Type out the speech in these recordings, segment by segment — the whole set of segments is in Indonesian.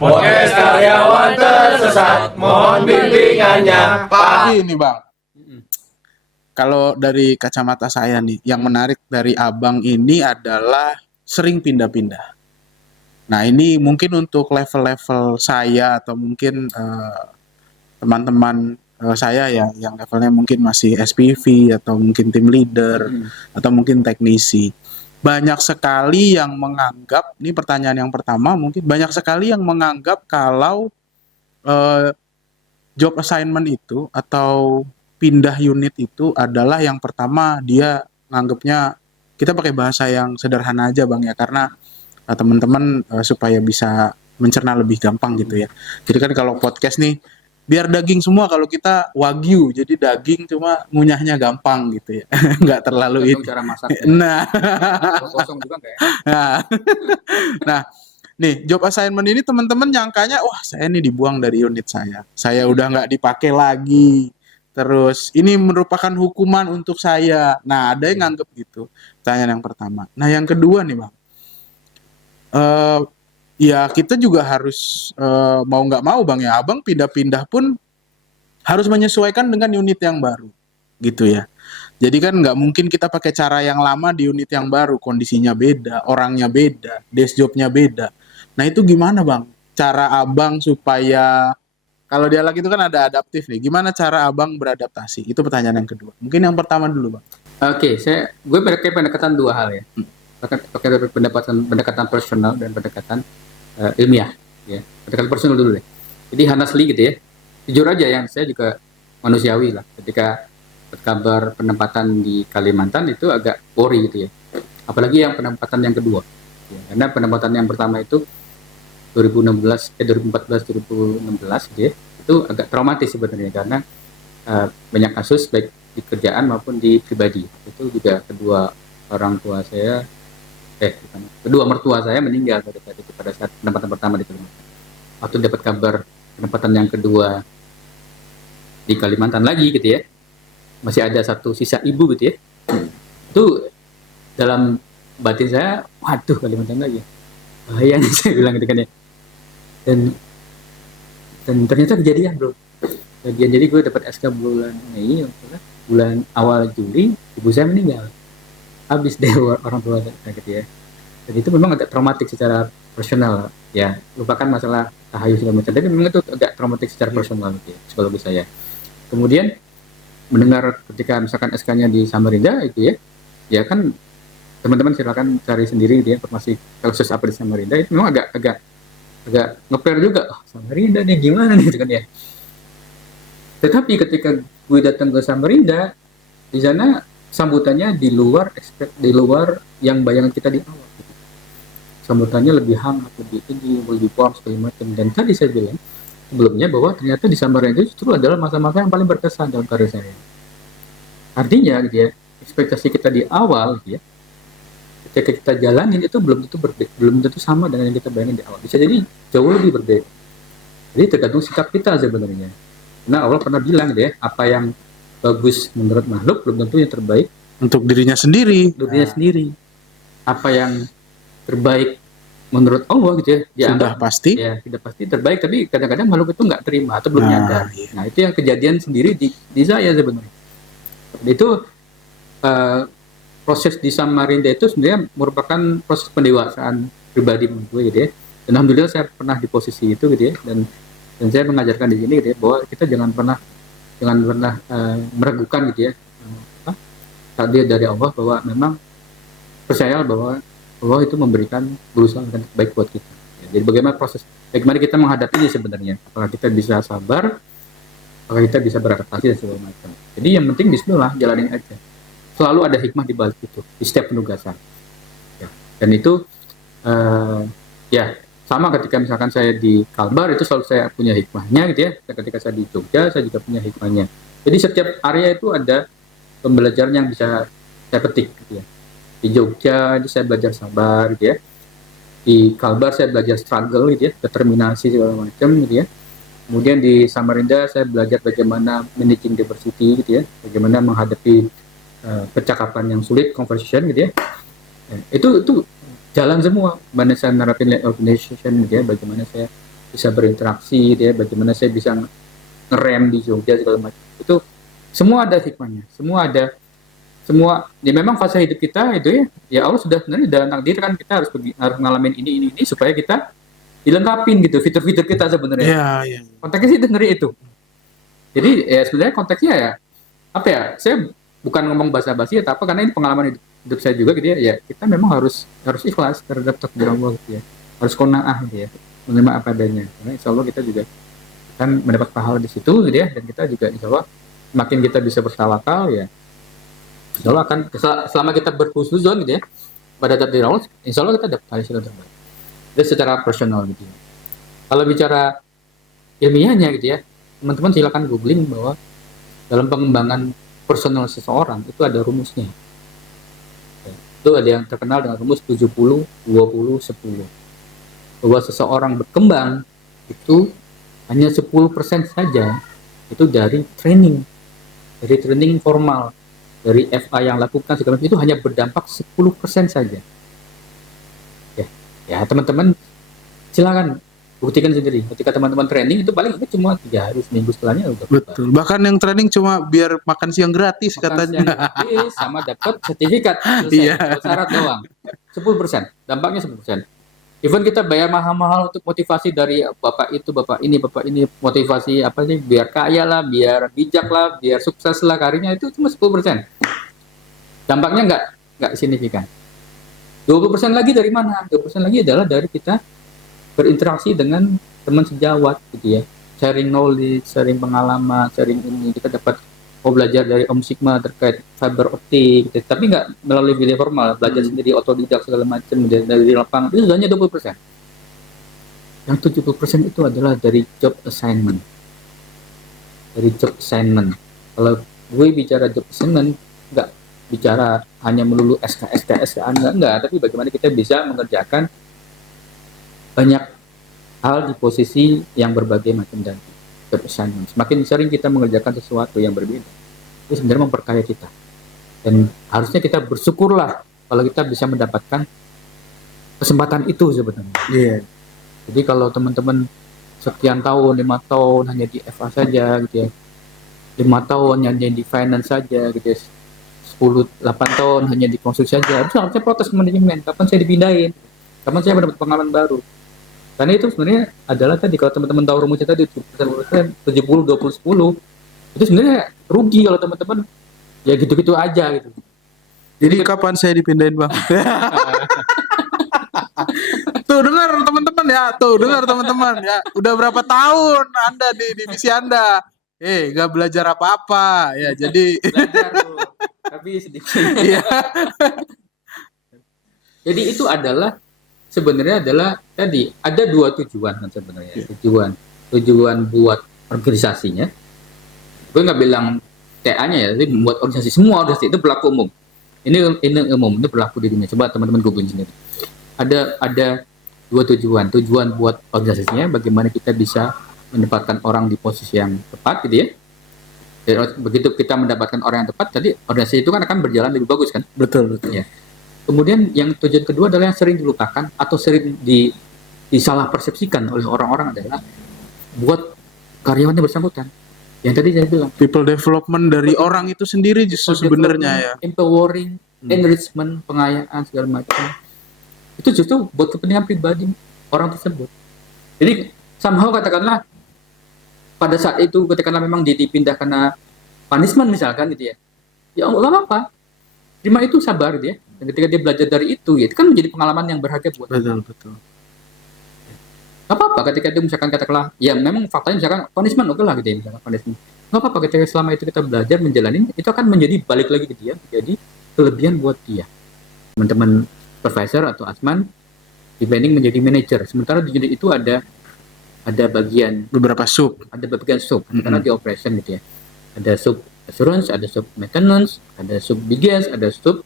Podcast karyawan tersesat, mohon bimbingannya, Pak. Ini Bang, kalau dari kacamata saya nih, yang menarik dari Abang ini adalah sering pindah-pindah. Nah ini mungkin untuk level-level saya atau mungkin teman-teman saya ya, yang levelnya mungkin masih SPV atau mungkin tim leader atau mungkin teknisi. Banyak sekali yang menganggap, ini pertanyaan yang pertama mungkin, banyak sekali yang menganggap kalau eh, job assignment itu atau pindah unit itu adalah yang pertama dia nganggapnya, kita pakai bahasa yang sederhana aja Bang ya, karena teman-teman supaya bisa mencerna lebih gampang gitu ya. Jadi kan kalau podcast nih biar daging semua, kalau kita wagyu jadi daging cuma ngunyahnya gampang gitu ya. Nggak terlalu itu. Cara masak. Nah, Kosong juga enggak ya? nah, nah, nih job assignment ini teman-teman nyangkanya, wah saya nih dibuang dari unit saya udah nggak dipakai lagi. Terus ini merupakan hukuman untuk saya. Nah ada yang nganggep gitu. Pertanyaan yang pertama. Nah yang kedua nih Bang, eh ya kita juga harus mau nggak mau Bang ya, Abang pindah-pindah pun harus menyesuaikan dengan unit yang baru gitu ya. Jadi kan nggak mungkin kita pakai cara yang lama di unit yang baru, kondisinya beda, orangnya beda, desk jobnya beda. Nah itu gimana Bang? Cara Abang supaya, kalau dialog itu kan ada adaptif nih, gimana cara Abang beradaptasi? Itu pertanyaan yang kedua. Mungkin yang pertama dulu Bang. Oke, gue pakai pendekatan dua hal ya. Pakai pendekatan personal dan pendekatan ilmiah ya. Pendekatan personal dulu deh. Jadi honestly gitu ya. Jujur aja, yang saya juga manusiawi lah. Ketika kabar penempatan di Kalimantan itu agak worry gitu ya. Apalagi yang penempatan yang kedua. Ya, karena penempatan yang pertama itu 2014 2016 gitu ya. Itu agak traumatis sebenarnya, karena banyak kasus baik di kerjaan maupun di pribadi. Itu juga kedua mertua saya meninggal pada saat penempatan pertama di Kalimantan. Waktu dapat kabar penempatan yang kedua di Kalimantan lagi gitu ya, masih ada satu sisa ibu gitu ya. Itu dalam batin saya, waduh Kalimantan lagi, bahaya nih saya bilang gitu kan ya. Dan ternyata kejadian bro. Jadi gue dapat SK bulan Mei, bulan awal Juli ibu saya meninggal. Habis deh orang tua saya gitu ya. Dan itu memang agak traumatik secara personal ya, lupakan masalah tahayul segala macam, tapi memang itu agak traumatik secara personal gitu ya, psikologi saya. Kemudian mendengar ketika misalkan SK-nya di Samarinda itu ya, ya kan teman-teman silakan cari sendiri gitu ya, informasi kasus apa di Samarinda. Itu memang agak nge-pair juga, Samarinda nih gimana nih gitu kan ya. Tetapi ketika gue datang ke Samarinda, di sana sambutannya di luar yang bayangan kita di awal. Gitu. Sambutannya lebih hangat, lebih warm segala macam. Dan tadi saya bilang sebelumnya bahwa ternyata di Samarinda itu justru adalah masa-masa yang paling berkesan dalam karir saya. Artinya gitu ya, ekspektasi kita di awal gitu ya, ketika kita jalanin itu belum tentu sama dengan yang kita bayangin di awal. Bisa jadi jauh lebih berbeda. Jadi tergantung sikap kita sebenarnya. Nah Allah pernah bilang gitu ya, apa yang bagus menurut makhluk belum tentu yang terbaik Untuk dirinya sendiri. sendiri. Apa yang terbaik menurut Allah gitu ya, Sudah pasti. ya tidak pasti terbaik, tapi kadang-kadang makhluk itu nggak terima atau belum nyadar. Iya. Nah itu yang kejadian sendiri di saya sebenarnya. Itu proses di Samarinda itu sebenarnya merupakan proses pendewasaan pribadi menurut gue gitu ya. Dan alhamdulillah saya pernah di posisi itu gitu ya, dan saya mengajarkan di sini gitu ya, bahwa kita jangan pernah meragukan gitu ya takdir dari Allah, bahwa memang percaya bahwa Allah itu memberikan berusaha yang terbaik buat kita. Ya, jadi bagaimana kita menghadapinya sebenarnya, apakah kita bisa sabar, apakah kita bisa beradaptasi dan segala macam. Jadi yang penting bismillah, jalanin aja. Selalu ada hikmah di balik itu di setiap penugasan. Ya. Dan itu ya sama ketika misalkan saya di Kalbar itu selalu saya punya hikmahnya gitu ya. Dan ketika saya di Jogja saya juga punya hikmahnya. Jadi setiap area itu ada pembelajaran yang bisa saya petik gitu ya. Di Jogja itu saya belajar sabar gitu ya. Di Kalbar saya belajar struggle gitu ya, determinasi segala macam gitu ya. Kemudian di Samarinda saya belajar bagaimana managing diversity gitu ya, bagaimana menghadapi percakapan yang sulit, conversation gitu ya. Itu jalan semua. Bagaimana saya nerapin organization gitu ya, bagaimana saya bisa berinteraksi gitu ya, bagaimana saya bisa ngerem di Jogja segala macam. Itu semua ada hikmahnya, semua ya memang fase hidup kita itu ya Allah sudah sebenarnya dalam takdir kan kita harus ngalamin ini supaya kita dilengkapin gitu fitur-fitur kita sebenarnya. Iya, iya. Konteksnya sih sebenarnya itu. Jadi ya sebenarnya konteksnya ya apa ya? Saya bukan ngomong basa-basi ya, tapi karena ini pengalaman hidup saya juga gitu ya. Ya kita memang harus ikhlas terhadap takdir Allah gitu ya. Harus qanaah gitu ya. Menerima apa adanya. Karena insya Allah kita juga akan mendapat pahala di situ gitu ya. Dan kita juga insya Allah semakin kita bisa bertawakal ya. Insya Allah akan selama kita berhusnuzon gitu ya pada takdir Allah, insya Allah kita dapat hasil yang terbaik. Itu secara personal gitu ya. Kalau bicara ilmiahnya gitu ya, teman-teman silakan googling bahwa dalam pengembangan personal seseorang itu ada rumusnya. Itu ada yang terkenal dengan rumus 70 20 10. Bahwa seseorang berkembang itu hanya 10% saja itu dari training formal, dari FA yang lakukan segala macam, itu hanya berdampak 10% saja. Ya teman-teman silakan buktikan sendiri. Ketika teman-teman training itu paling itu cuma 3 hari seminggu setelahnya udah Betul. Bahkan yang training cuma biar makan siang gratis makan katanya. siang gratis sama dapat sertifikat selesai. Iya. Syarat doang 10%, dampaknya 10%. Even kita bayar mahal-mahal untuk motivasi dari bapak ini motivasi apa sih, biar kaya lah, biar bijak lah, biar sukses lah karirnya, itu cuma 10%. Dampaknya nggak signifikan. 20% lagi dari mana? 20% lagi adalah dari kita berinteraksi dengan teman sejawat gitu ya, sharing knowledge, sharing pengalaman, sharing ini. Kita dapat belajar dari Om Sigma terkait fiber optik gitu. Tapi nggak melalui video formal, belajar sendiri, otodidak segala macam dari lapangan. Itu hanya 20%. Yang 70% itu adalah dari job assignment. Kalau gue bicara job assignment, nggak bicara hanya melulu SK enggak, tapi bagaimana kita bisa mengerjakan banyak hal di posisi yang berbagai macam dan job assignment. Semakin sering kita mengerjakan sesuatu yang berbeda, itu sebenarnya memperkaya kita. Dan harusnya kita bersyukurlah kalau kita bisa mendapatkan kesempatan itu sebenarnya. Iya. Jadi kalau teman-teman sekian tahun, 5 tahun hanya di FA saja gitu ya, 5 tahun hanya di finance saja gitu ya, 8 tahun hanya di konsul saja, itu harusnya protes ke manajemen, kapan saya dipindahin, kapan saya mendapat pengalaman baru. Karena itu sebenarnya adalah tadi, kalau teman-teman tahu rumusnya tadi 70 20 10, itu sebenarnya rugi kalau teman-teman ya gitu-gitu aja gitu. Jadi kapan saya dipindahin, Bang? Tuh dengar teman-teman ya, udah berapa tahun Anda di divisi Anda? Gak belajar apa-apa ya, jadi Belajar tuh, tapi sedikit. iya. Jadi itu sebenarnya adalah tadi ada 2 tujuan kan sebenarnya. Tujuan buat organisasinya. Gue nggak bilang TA-nya ya, tapi membuat organisasi, semua organisasi itu berlaku umum. Ini umum, ini berlaku di dunia. Coba teman-teman googling sendiri. Ada 2 tujuan. Tujuan buat organisasinya, bagaimana kita bisa mendapatkan orang di posisi yang tepat gitu ya. Dan begitu kita mendapatkan orang yang tepat, jadi organisasi itu kan akan berjalan lebih bagus kan. Betul. Ya. Kemudian yang tujuan kedua adalah yang sering dilupakan atau sering disalah persepsikan oleh orang-orang adalah buat karyawannya bersangkutan. Yang tadi saya bilang, people development dari orang itu sendiri justru sebenarnya ya. Empowering, enrichment, pengayaan segala macam. Itu justru buat kepentingan pribadi orang tersebut. Jadi somehow katakanlah pada saat itu katakanlah memang dipindah karena punishment misalkan gitu ya. Ya nggak apa-apa. Terima itu, sabar gitu ya. Dan ketika dia belajar dari itu kan menjadi pengalaman yang berharga buat. Betul. Gak apa-apa ketika itu misalkan katakanlah, ya memang faktanya misalkan punishment, oke lah gitu ya, misalkan punishment. Gak apa-apa ketika selama itu kita belajar menjalani, itu akan menjadi balik lagi ke dia, menjadi kelebihan buat dia. Teman-teman supervisor atau asman dibanding menjadi manajer. Sementara di unit itu ada bagian beberapa sub. Ada bagian sub, karena di operation gitu ya. Ada sub assurance, ada sub maintenance, ada sub bigas, ada sub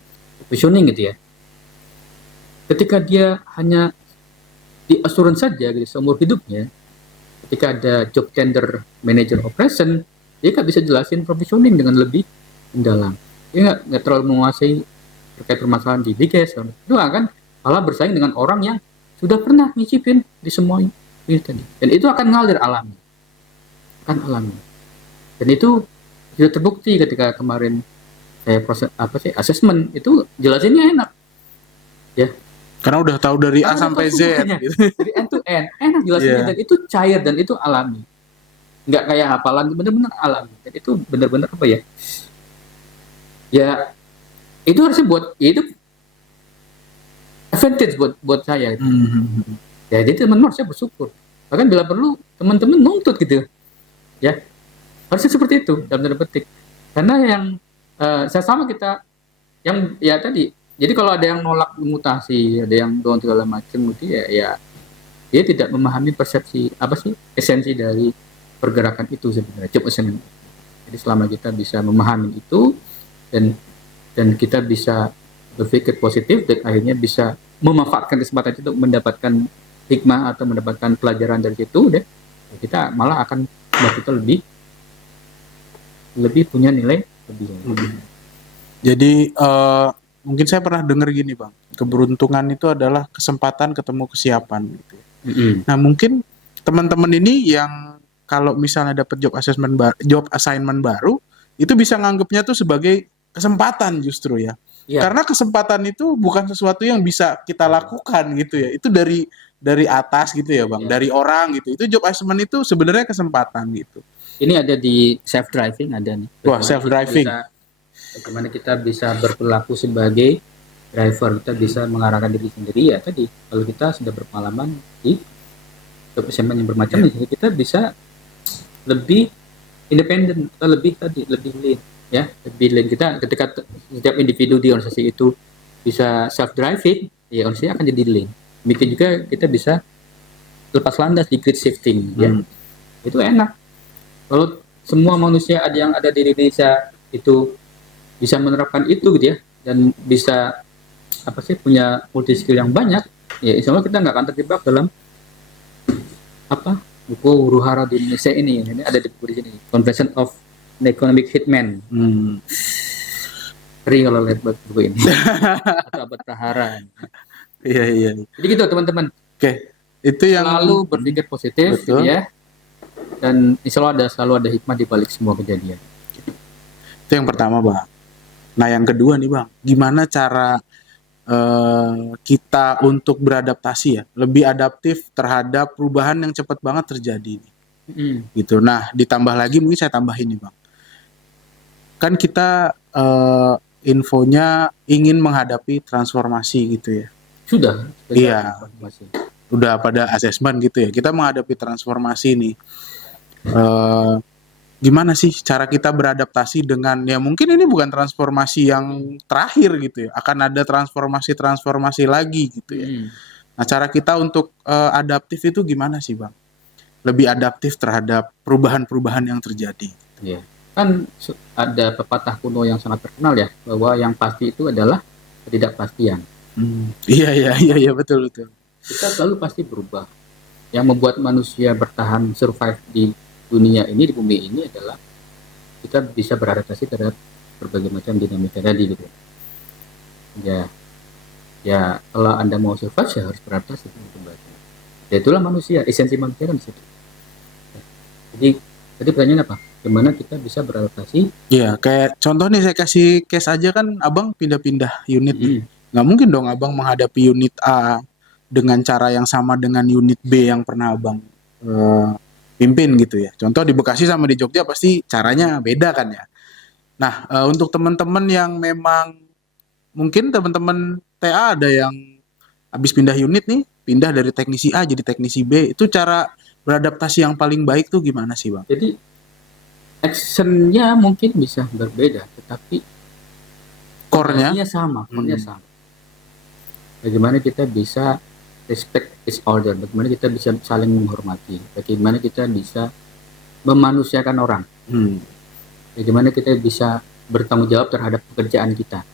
positioning gitu ya. Ketika dia hanya di assurance saja gitu seumur hidupnya, ketika ada job tender manager operation, dia nggak bisa jelasin provisioning dengan lebih mendalam. Dia nggak terlalu menguasai terkait permasalahan di bigas. Itu akan malah bersaing dengan orang yang sudah pernah nyicipin di semua Ini tadi. Dan itu akan ngalir alami, akan alami. Dan itu sudah terbukti ketika kemarin saya proses assessment itu jelasinnya enak, ya. Karena udah tahu dari A Karena sampai udah tahu Z semuanya. gitu. Dari end to end, enak jelasinnya Iya. dan itu cair dan itu alami. Nggak kayak hafalan, benar-benar alami. Dan itu benar-benar apa ya? Ya, itu harusnya ya itu advantage buat saya. Hmm. Ya, jadi teman-teman harusnya bersyukur. Bahkan bila perlu teman-teman nuntut gitu, ya. Harusnya seperti itu dalam tanda petik. Karena yang sama kita yang ya tadi. Jadi kalau ada yang nolak mutasi, ada yang doang segala macam, gitu ya dia tidak memahami persepsi apa sih esensi dari pergerakan itu sebenarnya job assignment. Jadi selama kita bisa memahami itu dan kita bisa berpikir positif dan akhirnya bisa memanfaatkan kesempatan itu untuk mendapatkan hikmah atau mendapatkan pelajaran dari situ, deh kita malah akan buat kita lebih punya nilai lebih. Jadi mungkin saya pernah dengar gini Bang, keberuntungan itu adalah kesempatan ketemu kesiapan gitu. Nah mungkin teman-teman ini yang kalau misalnya dapat job assignment baru, itu bisa nganggapnya tuh sebagai kesempatan justru ya. Ya. Karena kesempatan itu bukan sesuatu yang bisa kita lakukan gitu ya. Itu dari atas gitu ya Bang, dari orang gitu. Itu job assignment itu sebenarnya kesempatan gitu. Ini ada di self driving ada nih. Wah, self driving. Bagaimana kita bisa berperilaku sebagai driver, kita bisa mengarahkan diri sendiri ya tadi. Kalau kita sudah berpengalaman di job assignment yang bermacam, kita bisa lebih independen atau lebih lean ya, lebih lean. Kita ketika setiap individu di organisasi itu bisa self driving, ya organisasi akan jadi lean. Demikian juga kita bisa lepas landas di grid shifting, ya itu enak. Kalau semua manusia yang ada di Indonesia itu bisa menerapkan itu gitu ya, dan bisa punya multi skill yang banyak, ya insya Allah kita nggak akan terjebak dalam buku huru hara di Indonesia ini ada di buku di sini, Confession of an Economic Hitman. Ngeri kalau lihat buku ini. Atau abad prahara. Iya. Jadi gitu teman-teman. Oke. Itu yang selalu berpikir positif gitu ya. Dan insya Allah selalu ada hikmah di balik semua kejadian. Itu yang pertama Bang. Nah yang kedua nih Bang, gimana cara kita untuk beradaptasi ya, lebih adaptif terhadap perubahan yang cepat banget terjadi gitu. Nah ditambah lagi mungkin saya tambahin nih Bang, kan kita infonya ingin menghadapi transformasi gitu ya. Sudah. Iya. Udah pada asesmen gitu ya. Kita menghadapi transformasi nih. Gimana sih cara kita beradaptasi dengan ya mungkin ini bukan transformasi yang terakhir gitu ya, akan ada transformasi lagi gitu ya. Nah cara kita untuk adaptif itu gimana sih Bang? Lebih adaptif terhadap perubahan-perubahan yang terjadi. Ya. Kan ada pepatah kuno yang sangat terkenal ya, bahwa yang pasti itu adalah ketidakpastian. Iya betul. Kita selalu pasti berubah. Yang membuat manusia bertahan survive di dunia ini, di bumi ini adalah kita bisa beradaptasi terhadap berbagai macam dinamika tadi gitu. Ya kalau Anda mau survive ya harus beradaptasi. Ya itulah manusia, esensi manusia kan di situ. Jadi pertanyaan apa? Bagaimana kita bisa beradaptasi? Iya, kayak contoh nih saya kasih case aja kan, Abang pindah-pindah unit nih. Nggak mungkin dong Abang menghadapi unit A dengan cara yang sama dengan unit B yang pernah Abang pimpin gitu ya. Contoh di Bekasi sama di Jogja pasti caranya beda kan ya. Nah, untuk teman-teman yang memang mungkin teman-teman TA ada yang habis pindah unit nih, pindah dari teknisi A jadi teknisi B, itu cara beradaptasi yang paling baik tuh gimana sih Bang? Jadi actionnya mungkin bisa berbeda, tetapi core-nya sama. Bagaimana kita bisa respect each other, bagaimana kita bisa saling menghormati, bagaimana kita bisa memanusiakan orang, bagaimana kita bisa bertanggung jawab terhadap pekerjaan kita,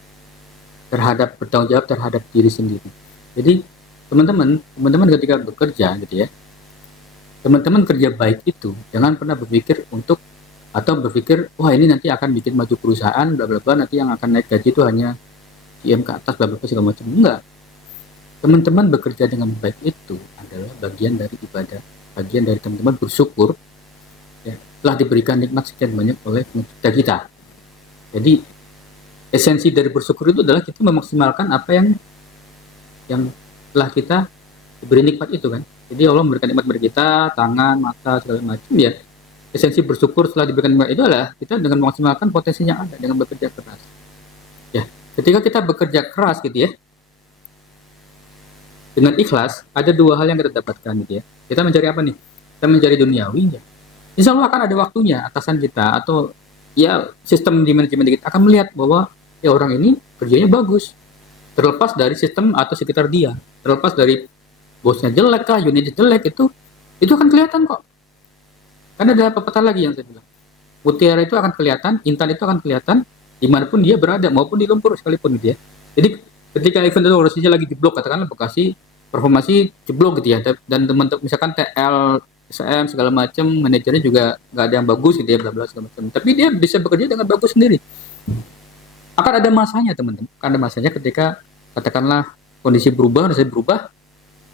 bertanggung jawab terhadap diri sendiri. Jadi teman-teman ketika bekerja gitu ya, teman-teman kerja baik itu jangan pernah berpikir wah ini nanti akan bikin maju perusahaan bla bla bla, nanti yang akan naik gaji itu hanya GM ke atas bla bla segala macam. Enggak. Teman-teman bekerja dengan baik itu adalah bagian dari ibadah bagian dari teman-teman bersyukur ya, telah diberikan nikmat sekian banyak oleh pencipta kita. Jadi esensi dari bersyukur itu adalah kita memaksimalkan apa yang telah kita diberi nikmat itu kan. Jadi Allah memberikan nikmat bagi kita, tangan, mata, segala macam ya. Esensi bersyukur setelah diberikan nikmat itu adalah kita dengan memaksimalkan potensi yang ada dengan bekerja keras. Ya, ketika kita bekerja keras gitu ya, dengan ikhlas, ada dua hal yang kita dapatkan gitu ya. Kita mencari apa nih? Kita mencari duniawi ya. Insya Allah akan ada waktunya atasan kita atau ya sistem di manajemen kita akan melihat bahwa ya orang ini kerjanya bagus. Terlepas dari sistem atau sekitar dia, terlepas dari bosnya jelek kah, unitnya jelek, itu akan kelihatan kok. Karena ada pepatah lagi yang saya bilang, mutiara itu akan kelihatan, intan itu akan kelihatan dimanapun dia berada, maupun di lumpur sekalipun gitu ya. Jadi ketika event itu organisasinya lagi jeblok, katakanlah Bekasi performasi jeblok gitu ya, dan teman-teman misalkan TL, SM segala macam, manajernya juga nggak ada yang bagus gitu ya, bla bla segala macam. Tapi dia bisa bekerja dengan bagus sendiri. Akan ada masanya teman-teman, akan ada masanya ketika katakanlah kondisi berubah, organisasi berubah,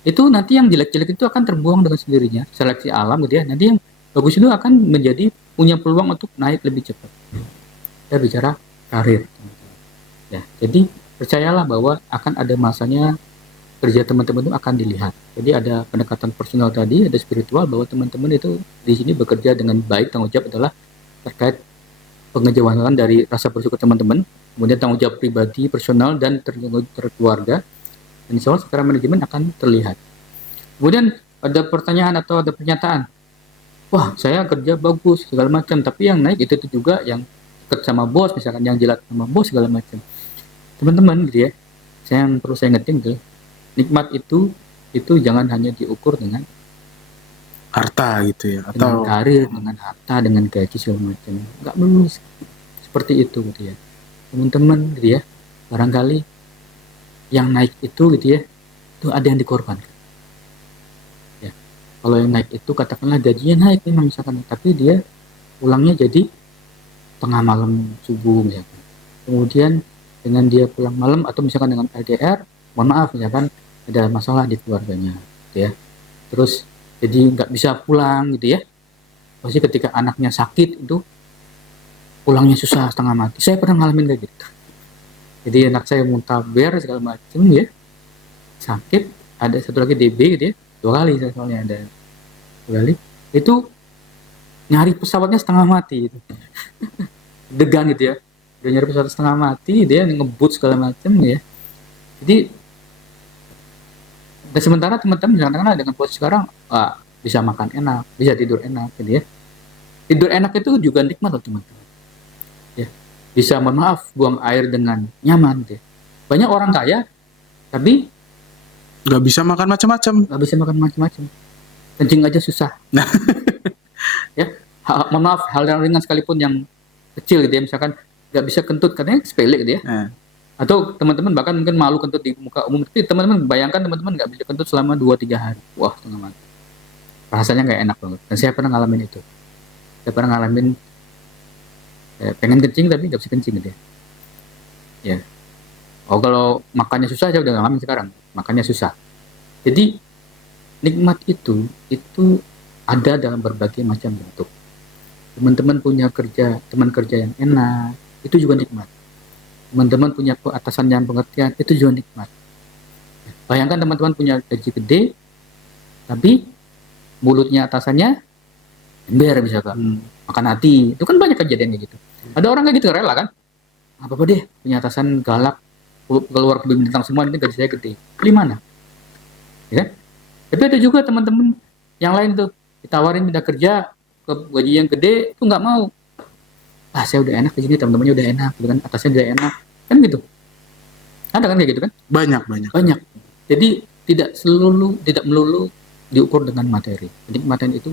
itu nanti yang jelek-jelek itu akan terbuang dengan sendirinya, seleksi alam gitu ya. Nanti yang bagus itu akan menjadi punya peluang untuk naik lebih cepat. Kita bicara karir. Ya, jadi percayalah bahwa akan ada masanya kerja teman-teman itu akan dilihat. Jadi ada pendekatan personal tadi, ada spiritual, bahwa teman-teman itu di sini bekerja dengan baik. Tanggung jawab adalah terkait pengejawanan dari rasa bersyukur teman-teman, kemudian tanggung jawab pribadi, personal, dan terkeluarga. Dan insya Allah secara manajemen akan terlihat. Kemudian ada pertanyaan atau ada pernyataan, wah saya kerja bagus segala macam, tapi yang naik itu juga yang dekat sama bos, misalkan yang jilat sama bos segala macam. Teman-teman gitu ya, yang perlu saya ingetin gitu, nikmat itu jangan hanya diukur dengan Harta gitu ya, dengan atau karir, dengan harta, dengan gaji segala macam. Nggak melulu seperti itu gitu ya. Teman-teman gitu ya, barangkali yang naik itu gitu ya, itu ada yang dikorbankan. Ya. Kalau yang naik itu katakanlah gajinya naik memang misalkan, tapi dia pulangnya jadi tengah malam subuh misalkan. Kemudian dengan dia pulang malam atau misalkan dengan LDR, mohon maaf misalkan ada masalah di keluarganya, gitu ya. Terus jadi nggak bisa pulang gitu ya. Pasti ketika anaknya sakit itu pulangnya susah setengah mati. Saya pernah ngalamin kayak gitu. Jadi anak saya muntaber segala macam ya, sakit, ada satu lagi DB gitu ya, 2 kali soalnya ada 2 kali, itu nyari pesawatnya setengah mati gitu. Degan gitu ya, udah nyari pesawat setengah mati, dia ngebut segala macam ya. Jadi dan sementara teman-teman jangan dengan posisi sekarang bisa makan enak, bisa tidur enak gitu ya. Tidur enak itu juga nikmat loh teman-teman. Ya. Bisa mohon maaf buang air dengan nyaman gitu ya. Banyak orang kaya tapi nggak bisa makan macam-macam. nggak bisa makan macam-macam. Kencing aja susah. Ya, mohon maaf, hal yang ringan sekalipun yang kecil gitu ya, misalkan nggak bisa kentut katanya sepele gitu ya. Atau teman-teman bahkan mungkin malu kentut di muka umum, tapi teman-teman bayangkan teman-teman nggak bisa kentut selama 2-3 hari. Wah, setengah mati. Rasanya nggak enak banget. Dan saya pernah ngalamin itu. Saya pernah ngalamin pengen kencing tapi nggak bisa kencing gitu ya. Ya. Oh, kalau makannya susah saya udah ngalamin sekarang. Makannya susah. Jadi nikmat itu ada dalam berbagai macam bentuk. Teman-teman punya teman kerja yang enak, itu juga nikmat. Teman-teman punya atasan yang pengertian, itu juga nikmat. Bayangkan teman-teman punya gaji gede, tapi mulutnya atasannya ember misalkan, makan hati. Itu kan banyak kejadian kayak gitu. Ada orang kayak gitu rela kan? Apa-apa deh, punya atasan galak, keluar ke bintang semua, ini gaji saya gede. Beli mana? Ya kan? Tapi ada juga teman-teman yang lain tuh, ditawarin pindah kerja ke gaji yang gede, itu nggak mau. Saya udah enak di sini, teman-temannya udah enak, gitu kan, atasnya udah enak, kan gitu. Ada kan kayak gitu kan? Banyak. Jadi tidak melulu diukur dengan materi. Jadi materi itu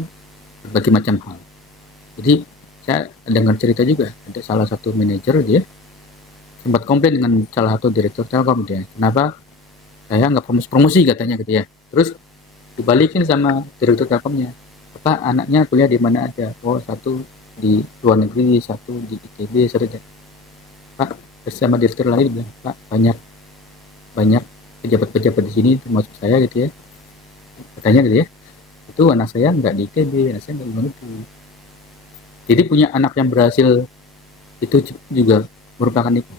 berbagai macam hal. Jadi saya dengar cerita juga, ada salah satu manajer dia sempat komplain dengan salah satu direktur Telkom dia. Kenapa saya nggak promosi katanya gitu ya. Terus dibalikin sama direktur Telkomnya. Apa anaknya kuliah di mana aja? Oh, satu di luar negeri, satu di ITB, satu di Pak, bersama direktur lain bilang, Pak, banyak pejabat-pejabat di sini termasuk saya gitu ya, katanya gitu ya, itu anak saya nggak di ITB, anak saya nggak gimana itu. Jadi punya anak yang berhasil itu juga merupakan itu.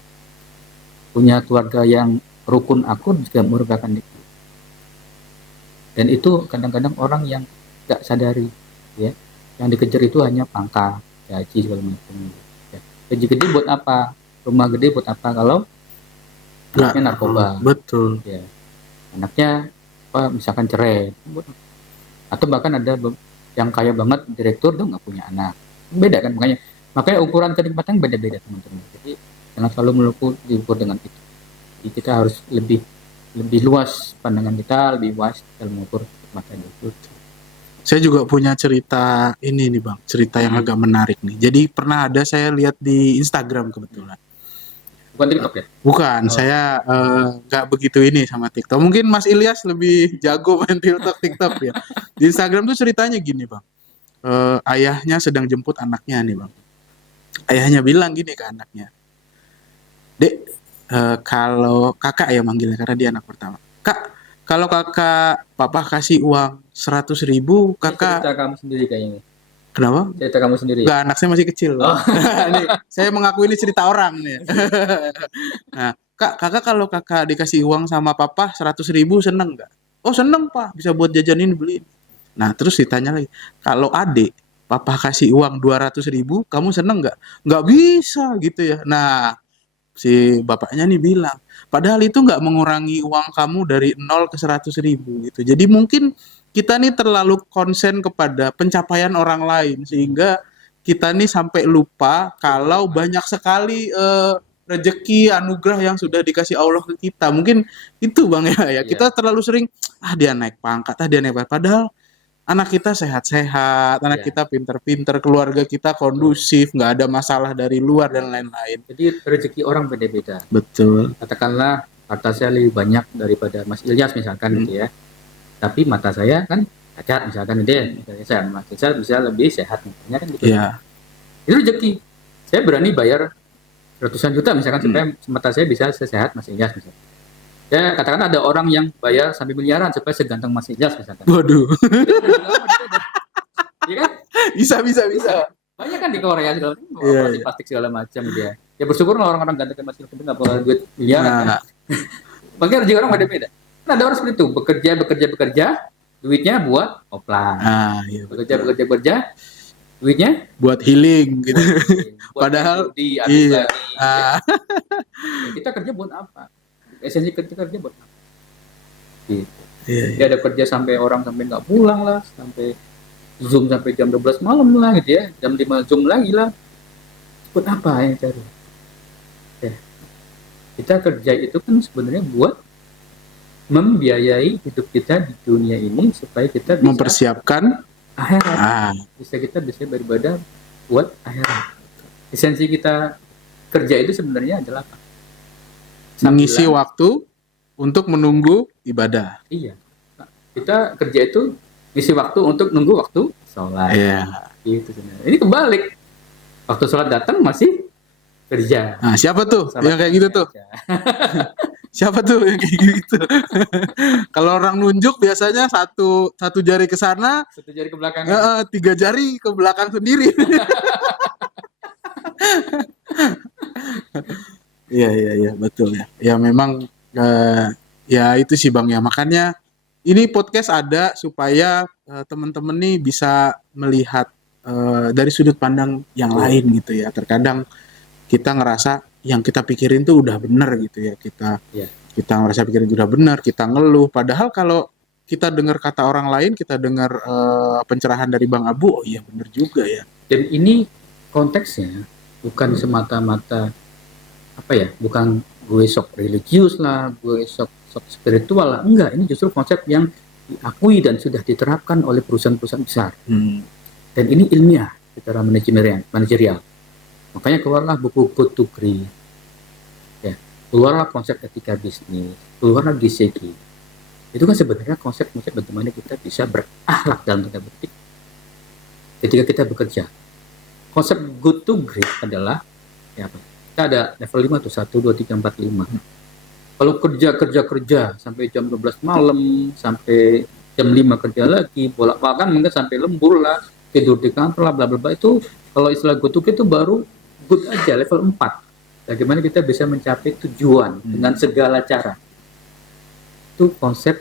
Punya keluarga yang rukun akur juga merupakan itu. Dan itu kadang-kadang orang yang nggak sadari, ya, yang dikejar itu hanya pangkat, gaji segala macam. Ya. Gaji gede buat apa? Rumah gede buat apa? Kalau anaknya narkoba, Betul. ya, anaknya apa? Misalkan cerai, atau bahkan ada yang kaya banget direktur tuh nggak punya anak, beda kan, makanya ukuran kenikmatan beda-beda teman-teman. Jadi jangan selalu diukur dengan itu. Jadi kita harus lebih luas pandangan kita, lebih luas dalam mengukur kenikmatan itu. Saya juga punya cerita ini nih Bang, cerita yang agak menarik nih. Jadi pernah ada saya lihat di Instagram kebetulan. Bukan TikTok ya? Bukan, saya nggak begitu ini sama TikTok. Mungkin Mas Ilyas lebih jago main TikTok ya. Di Instagram tuh ceritanya gini Bang. Ayahnya sedang jemput anaknya nih Bang. Ayahnya bilang gini ke anaknya, Dek, kalau kakak ya manggilnya karena dia anak pertama. Kak, kalau kakak papa kasih uang 100.000, kakak Cerita kamu sendiri kayaknya. kenapa? Cerita kamu sendiri. Enggak, anak saya masih kecil. Oh. Nih, saya mengaku ini cerita orang nih. Nah, kakak kalau kakak dikasih uang sama papa 100.000 seneng nggak? Oh seneng pak, bisa buat jajanin beli. Nah terus ditanya lagi, kalau adik papa kasih uang 200.000, kamu seneng nggak? Nggak bisa gitu ya. Nah si bapaknya nih bilang, padahal itu nggak mengurangi uang kamu dari 0 ke 100.000 gitu. Jadi mungkin kita nih terlalu konsen kepada pencapaian orang lain sehingga kita nih sampai lupa kalau banyak sekali rezeki anugerah yang sudah dikasih Allah ke kita. Mungkin itu Bang ya. Kita terlalu sering dia naik pangkat, dia naik pangkat. Padahal anak kita sehat-sehat, anak kita pinter-pinter, keluarga kita kondusif, nggak ada masalah dari luar dan lain-lain. Jadi rezeki orang beda-beda. Betul. Katakanlah harta saya lebih banyak daripada Mas Ilyas misalkan gitu ya. Tapi mata saya kan cacat misalkan gitu ya. Misalnya Mas Ilyas bisa lebih sehat misalnya kan gitu. Iya. Itu rezeki. Saya berani bayar ratusan juta misalkan supaya mata saya bisa sesehat Mas Ilyas misalkan. Ya katakan ada orang yang bayar sampai miliaran supaya seganteng Mas Ilyas misalkan. Waduh. Iya kan? Bisa. Banyak kan di Korea segala macam, operasi plastik segala macam dia. Ya bersyukur lah orang-orang ganteng kayak Mas Ilyas itu nggak perlu duit miliaran. Kan? Makanya rezeki orang beda-beda. Kan ada orang seperti itu, bekerja, duitnya buat oplang. Iya, Bekerja, duitnya buat healing gitu. buat Padahal habis lagi. Ah. Ya, kita kerja buat apa? Esensi kerja buat apa? Gitu. Iya. Dia ada kerja sampai orang sampai nggak pulang lah, sampai Zoom sampai jam 12 malam lah gitu ya, jam 5 Zoom lagi lah. Buat apa yang cari? Ya. Kita kerja itu kan sebenarnya buat membiayai hidup kita di dunia ini supaya kita bisa Mempersiapkan akhirat. Kita bisa beribadah buat akhirat. Esensi kita kerja itu sebenarnya adalah apa? mengisi waktu untuk menunggu ibadah. Iya. Nah, kita kerja itu ngisi waktu untuk nunggu waktu sholat. Iya. Gitu sebenarnya. Ini kebalik. Waktu sholat datang masih kerja. Nah, siapa tuh Sholat yang kayak gitu tuh? Siapa tuh yang kayak gitu? Kalau orang nunjuk biasanya satu jari ke sana, satu jari ke belakang. 3 jari ke belakang sendiri. Iya betul ya. Ya memang ya itu sih Bang ya. Makanya ini podcast ada supaya teman-teman nih bisa melihat dari sudut pandang yang lain gitu ya. Terkadang kita ngerasa yang kita pikirin tuh udah benar gitu ya, kita ngerasa pikirin udah benar, kita ngeluh, padahal kalau kita dengar kata orang lain, kita dengar pencerahan dari Bang Abu, oh iya benar juga ya. Dan ini konteksnya bukan semata-mata apa ya, bukan gue sok religius lah, gue sok spiritual lah, enggak, ini justru konsep yang diakui dan sudah diterapkan oleh perusahaan-perusahaan besar. Dan ini ilmiah secara manajerial. Makanya keluarlah buku Good to Great, ya, keluarlah konsep etika bisnis, keluarlah GCG. Itu kan sebenarnya konsep-konsep bagaimana kita bisa berakhlak dalam tanda petik ketika kita bekerja. Konsep Good to Great adalah ya apa? Kita ada level 5 tuh 1, 2, 3, 4, 5. Kalau kerja sampai jam 12 malam, sampai jam 5 kerja lagi, bolak-balik mungkin sampai lembur lah, tidur di kantor lah, bla bla bla. Itu kalau istilah good to great itu baru good aja, level 4. Bagaimana kita bisa mencapai tujuan dengan segala cara. Itu konsep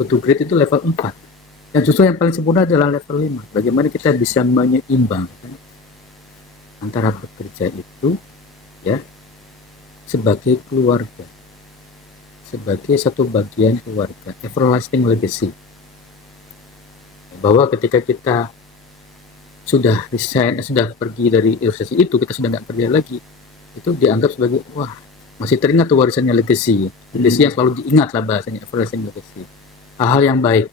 good to great itu level 4. Dan justru yang paling sempurna adalah level 5. Bagaimana kita bisa menyeimbangkan antara bekerja itu ya sebagai keluarga, sebagai satu bagian keluarga, everlasting legacy. Bahwa ketika kita sudah resign, sudah pergi dari organisasi itu, kita sudah nggak kerja lagi, itu dianggap sebagai wah masih teringat tuh warisannya legacy, legacy yang selalu diingat lah bahasanya everlasting legacy, hal-hal yang baik,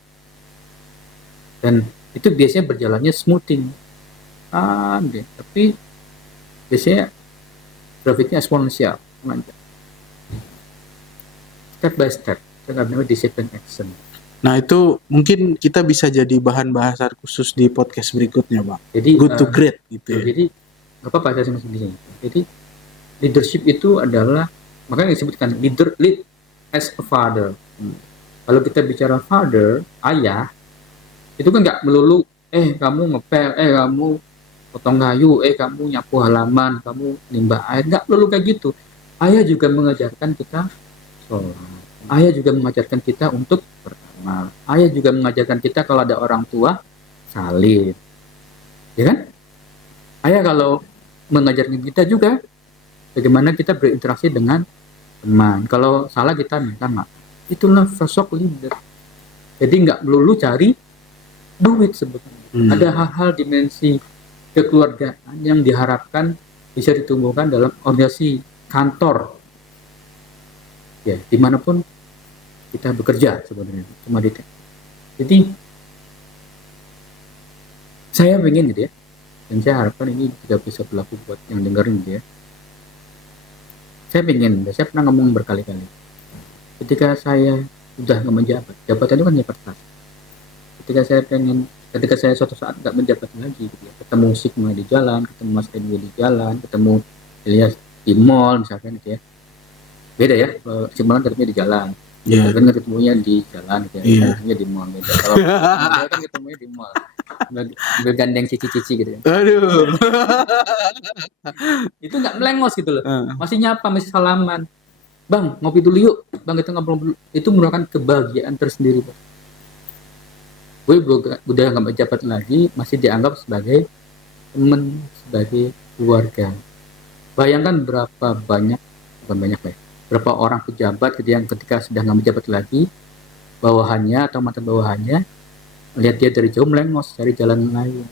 dan itu biasanya berjalannya smoothing, tapi biasanya grafiknya eksponensial, lanjut, step by step, itu namanya discipline action. Nah itu mungkin kita bisa jadi bahan bahasan khusus di podcast berikutnya, Bang. Jadi Good to great gitu ya. Jadi nggak apa-apa saya masih di sini. Jadi leadership itu adalah, makanya disebutkan lead as a father. Kalau kita bicara father, ayah, itu kan nggak melulu kamu ngepel, kamu potong kayu, kamu nyapu halaman, kamu limbah air, nggak melulu kayak gitu. Ayah juga mengajarkan kita sholat. Ayah juga mengajarkan kita untuk beramal. Ayah juga mengajarkan kita kalau ada orang tua salin, ya kan? Ayah kalau mengajarkan kita juga bagaimana kita berinteraksi dengan teman. Kalau salah kita minta maaf. Itulah sosok leader. Jadi nggak melulu cari duit sebetulnya. Ada hal-hal dimensi kekeluargaan yang diharapkan bisa ditumbuhkan dalam organisasi kantor. Ya, dimanapun kita bekerja sebenarnya. Cuma jadi saya ingin gitu ya. Dan saya harapkan ini juga bisa berlaku buat yang dengerin gitu ya. Saya pernah ngomong berkali-kali. Ketika saya sudah nggak menjabat, jabatan itu kan ya kertas. Ketika saya suatu saat nggak menjabat lagi, gitu ya, ketemu Sigma di jalan, ketemu Mas Renwi di jalan, ketemu Ilyas di mall misalkan gitu ya. Beda ya, Sigma kan ketemunya di jalan. Iya. Kan ketemunya di jalan gitu ya. Iya. Ketemunya di mall gitu. Kalau dia kan ketemunya di mall. Bergandeng cici-cici gitu ya. Aduh. Itu nggak melengos gitu loh, masih nyapa, masih salaman, bang ngopi dulu yuk, bang kita ngobrol dulu. Itu merupakan kebahagiaan tersendiri, Bang. Gue udah nggak menjabat lagi, masih dianggap sebagai teman, sebagai keluarga. Bayangkan berapa orang pejabat gitu yang ketika sudah nggak menjabat lagi, bawahannya atau mantan bawahannya lihat dia dari jauh melengos cari jalan lain,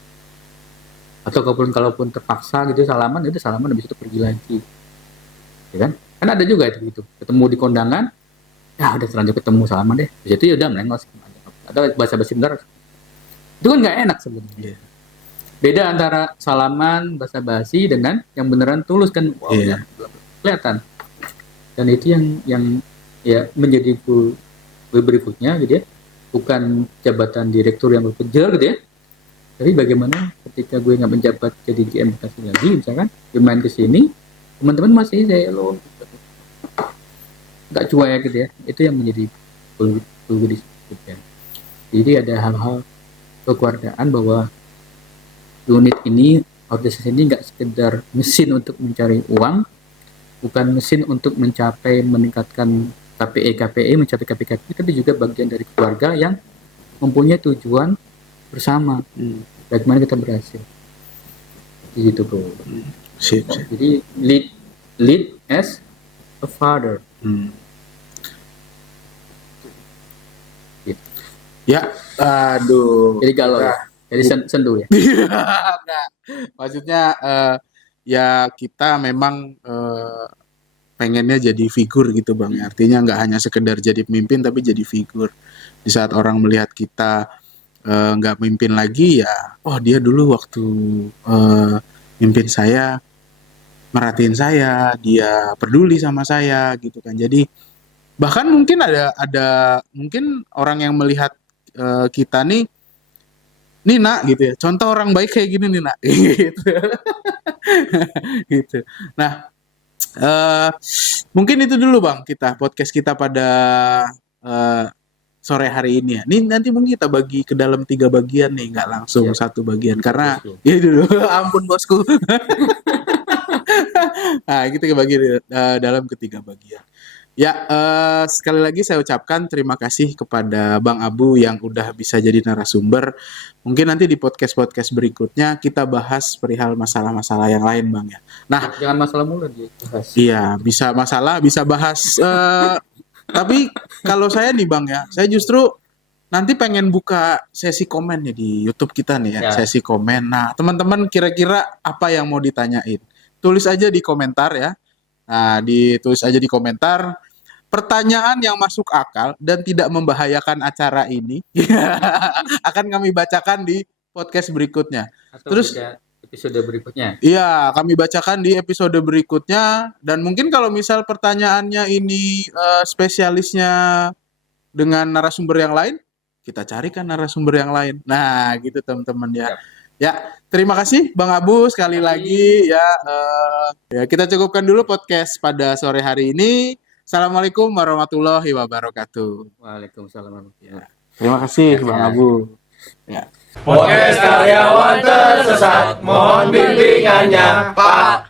atau kalaupun terpaksa gitu salaman habis itu pergi lagi, ya kan ada juga itu gitu, ketemu di kondangan ya udah terlanjur ketemu salaman deh, habis itu ya udah melengos, atau basa-basi bentar, itu kan nggak enak sebenarnya. Beda antara salaman basa-basi dengan yang beneran tulus kan, ya, kelihatan. Dan itu yang ya menjadi berikutnya gitu ya, bukan jabatan direktur yang berkejar gitu ya, tapi bagaimana ketika gue nggak menjabat jadi GM Bekasi lagi misalkan, gue main ke sini, teman-teman masih saya lo nggak cuek gitu ya, itu yang menjadi perlu disebutkan. Jadi ada hal-hal kekeluargaan bahwa unit ini, organisasi ini nggak sekedar mesin untuk mencari uang, bukan mesin untuk meningkatkan KPI, mencapai KPI, tapi juga bagian dari keluarga yang mempunyai tujuan bersama. Bagaimana kita berhasil di situ, bro. Jadi lead as a father. Gitu. Ya, aduh. Jadi kalau jadi sendu ya. Nah, maksudnya ya kita memang pengennya jadi figur gitu, Bang. Artinya nggak hanya sekedar jadi pemimpin tapi jadi figur. Di saat orang melihat kita nggak mimpin lagi ya, oh dia dulu waktu mimpin saya merhatiin saya, dia peduli sama saya gitu kan. Jadi bahkan mungkin ada mungkin orang yang melihat kita nih nak gitu ya, contoh orang baik kayak gini nih nak gitu. Gitu. Nah, mungkin itu dulu Bang, podcast kita pada sore hari ini ya. Ini nanti mungkin kita bagi ke dalam 3 bagian nih, nggak langsung Siap. satu bagian karena Bosku. ya dulu ampun bosku. Nah, kita bagi dalam ketiga bagian. Ya, sekali lagi saya ucapkan terima kasih kepada Bang Abu yang udah bisa jadi narasumber. Mungkin nanti di podcast-podcast berikutnya kita bahas perihal masalah-masalah yang lain, Bang ya. Nah, Jangan masalah mulu dibahas. iya, bisa masalah, bisa bahas. Tapi kalau saya nih Bang ya, saya justru nanti pengen buka sesi komen nih di YouTube kita nih ya, Ya. sesi komen. Nah, teman-teman kira-kira apa yang mau ditanyain? Tulis aja di komentar ya. Nah, ditulis aja di komentar. Pertanyaan yang masuk akal dan tidak membahayakan acara ini akan kami bacakan di podcast berikutnya. Atau Terus- bisa episode berikutnya. Iya, kami bacakan di episode berikutnya. Dan mungkin kalau misal pertanyaannya ini spesialisnya dengan narasumber yang lain, kita carikan narasumber yang lain. Nah, gitu teman-teman ya. Siap. Ya, terima kasih Bang Abu sekali Terima kasih. lagi ya. Ya, kita cukupkan dulu podcast pada sore hari ini. Assalamualaikum warahmatullahi wabarakatuh. Waalaikumsalam warahmatullahi wabarakatuh. Terima kasih Ya. Bang Abu. Ya. Podcast karyawan tersesat, mohon bimbingannya, Pak.